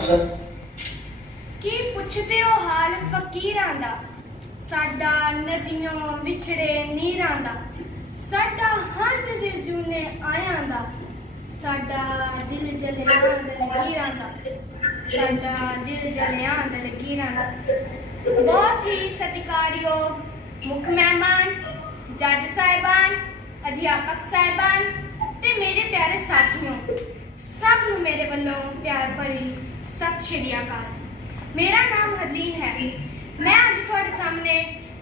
ਕੁਛ ਕੀ ਪੁੱਛਦੇ ਹੋ ਹਾਲ ਫਕੀਰਾਂ ਦਾ? ਸਾਡਾ ਨਦੀਆਂ ਵਿਛੜੇ ਨੀਰਾਂ ਦਾ। ਸਾਡਾ ਹੰਝ ਦੇ ਜੂਨੇ ਆਇਆਂ ਦਾ। ਸਾਡਾ ਦਿਲ ਜਲਿਆਂ ਦਲਗੀਰਾਂ ਦਾ। ਸਾਡਾ ਦਿਲ ਜਲਿਆਂ ਦਲਗੀਰਾਂ ਦਾ। ਬਹੁਤ ਹੀ ਸਤਿਕਾਰਯੋਗ ਮੁੱਖ ਮਹਿਮਾਨ, ਜੱਜ ਸਾਹਿਬਾਨ, ਅਧਿਆਪਕ ਸਾਹਿਬਾਨ ਤੇ ਮੇਰੇ ਪਿਆਰੇ ਸਾਥੀਓ, ਸਭ ਨੂੰ ਮੇਰੇ ਵੱਲੋਂ ਪਿਆਰ ਭਰੀ ਸਤਿ ਸ਼੍ਰੀ ਅਕਾਲ। ਮੇਰਾ ਨਾਮ ਹਰਲੀਨ ਹੈ। ਮੈਂ ਅੱਜ ਤੁਹਾਡੇ ਸਾਹਮਣੇ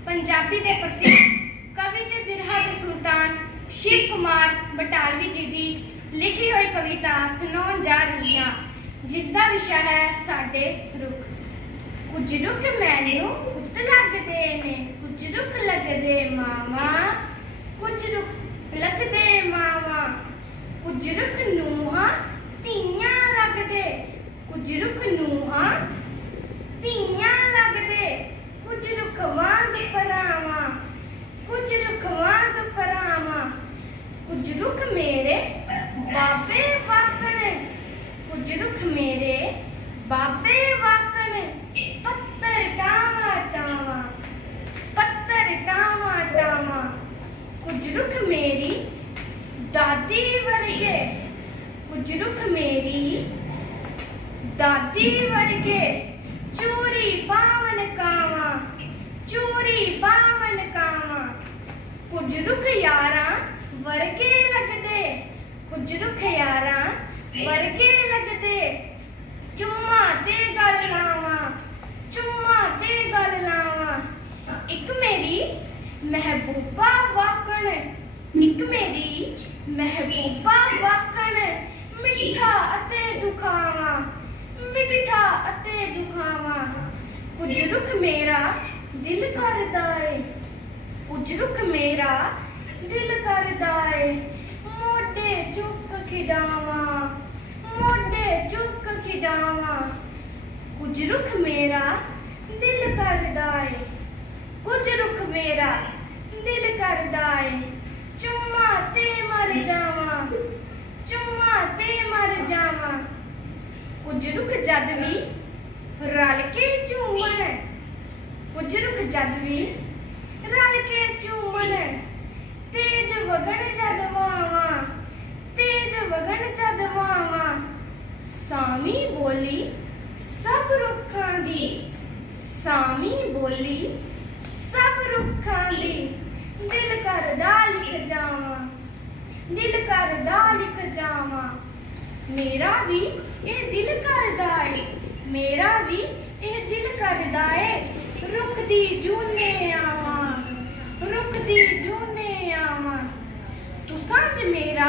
ਪੰਜਾਬੀ ਦੇ ਪ੍ਰਸਿੱਧ ਕਵੀ ਤੇ ਬਿਰਹਾ ਦੇ ਸੁਲਤਾਨ ਸ਼ਿਵ ਕੁਮਾਰ ਬਟਾਲਵੀ ਜੀ ਦੀ ਲਿਖੀ ਹੋਈ ਕਵਿਤਾ ਸੁਣਾਉਣ ਜਾ ਰਹੀ ਹਾਂ ਜਿਸ ਦਾ ਵਿਸ਼ਾ ਹੈ ਸਾਡੇ ਰੁੱਖ। ਕੁਝ ਰੁੱਖ ਮੈਨੂੰ ਉੱਤ ਲੱਗਦੇ ਨੇ, ਕੁਝ ਰੁੱਖ ਲੱਗਦੇ ਮਾਵਾ, ਕੁਝ ਰੁੱਖ ਲੱਗਦੇ ਮਾਵਾ, ਕੁਝ ਰੁੱਖ ਨੂੰਹਾਂ ਰੁੱਖ ਨੂਹਾਂ ਧੀਆਂ ਲੱਗਦੇ, ਕੁਝ ਰੁੱਖ ਵਾਂਗ ਪਰਾਵਾਂ ਕੁਝ ਰੁੱਖ ਵਾਂਗ ਪਰਾਵਾਂ ਕੁਝ ਰੁੱਖ ਮੇਰੇ ਬਾਬੇ ਵਾਕਣ, ਕੁਝ ਰੁੱਖ ਮੇਰੇ ਬਾਬੇ ਵਾਕਣ। ਪੱਤਰ ਟਾਵਾ ਟਾਵਾ ਪੱਤਰ ਟਾਵਾ ਟਾਵਾ ਕੁਝ ਰੁੱਖ ਮੇਰੀ ਦਾਦੀ ਵਰਗੇ, ਕੁਝ ਰੁੱਖ ਮੇਰੀ ਦਾਦੀ ਵਰਗੇ ਚੂਰੀ ਪਾਵਨ ਕਾਵਾਂ ਚੂਰੀ ਪਾਵਨ ਕਾਵਾਂ ਕੁਝ ਰੁੱਖ ਯਾਰਾਂ ਵਰਗੇ ਲੱਗਦੇ ਕੁਝ ਰੁੱਖ ਯਾਰਾਂ ਵਰਗੇ ਲੱਗਦੇ ਚੁੰਮਾ ਤੇ ਗੱਲ ਲਾਵਾਂ ਚੁੰਮਾ ਤੇ ਗੱਲ ਲਾਵਾਂ ਇੱਕ ਮੇਰੀ ਮਹਿਬੂਬਾ ਵਾਕਣ ਇੱਕ ਮੇਰੀ ਮਹਿਬੂਬਾ ਵਾਕਣ ਮਿੱਠਾ ਕੁਝ ਰੁਖ ਮੇਰਾ ਦਿਲ ਕਰਦਾ ਏ। ਕੁਝ ਰੁੱਖ ਮੇਰਾ ਦਿਲ ਕਰਦਾ ਏ। ਮੋਢੇ ਚੁੱਕ ਖਿਡਾਵਾਂ ਮੋਢੇ ਚੁੱਕ ਖਿਡਾਵਾਂ ਕੁਝ ਰੁੱਖ ਮੇਰਾ ਦਿਲ ਕਰਦਾ ਏ। ਕੁਝ ਰੁਖ ਮੇਰਾ ਦਿਲ ਕਰਦਾ ਏ। ਚੁੰਮਾ ਤੇ ਮਰ ਜਾਵਾਂ, ਚੁੰਮਾ ਤੇ ਮਰ ਜਾਵਾਂ। ਕੁਝ ਰੁਖ ਜਦ ਵੀ ਕੁਝ ਰੁੱਖ ਜਦ ਵੀ ਰਲ ਕੇ ਝੂਮਣ ਤੇਜ ਵਗਣ ਜਦ ਵਾਵਾਂ ਤੇਜ ਵਗਣ ਜਦ ਵਾਵਾਂ ਸਾਮੀ ਬੋਲੀ ਸਭ ਰੁੱਖਾਂ ਦੀ ਸਾਮੀ ਬੋਲੀ ਸਭ ਰੁੱਖਾਂ ਦੀ ਦਿਲ ਕਰਦਾ ਲਿਖ ਜਾਵਾਂ ਦਿਲ ਕਰਦਾ ਲਿਖ ਜਾਵਾਂ ਮੇਰਾ ਵੀ ਇਹ ਦਿਲ ਕਰਦਾ ਏ ਮੇਰਾ ਵੀ ਇਹ ਦਿਲ ਕਰਦਾ ਏ ਰੁੱਖ ਦੀ ਜੂਨੇ ਆਵਾਂ ਰੁੱਖ ਦੀ ਜੂਨੇ ਆਵਾਂ। ਤੂੰ ਸਾਂਝ ਮੇਰਾ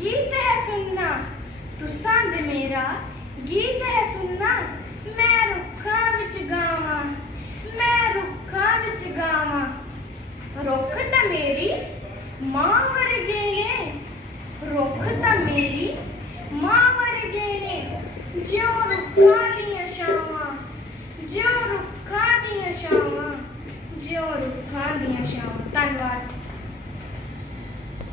ਗੀਤ ਹੈ ਸੁਣਨਾ, ਤੂੰ ਸਾਂਝ ਮੇਰਾ ਗੀਤ ਹੈ ਸੁਣਨਾ। ਮੈਂ ਰੁੱਖਾਂ ਵਿੱਚ ਗਾਵਾਂ, ਮੈਂ ਰੁੱਖਾਂ ਵਿੱਚ ਗਾਵਾਂ। ਰੁੱਖ ਤਾਂ ਮੇਰੀ ਮਾਂ ਵਰਗੇ ਨੇ, ਰੁੱਖ ਤਾਂ ਮੇਰੀ ਮਾਂ ਵਰਗੇ ਨੇ। ਜਿਉਂ ਰੁੱਖਾਂ ਦੀਆਂ ਛਾਵਾਂ, ਜਿਉਂ ਰੁੱਖਾਂ ਦੀਆਂ ਛਾਵਾਂ ਜਿਉਂ ਰੁੱਖਾਂ ਦੀਆਂ ਛਾਵਾਂ। ਧੰਨਵਾਦ।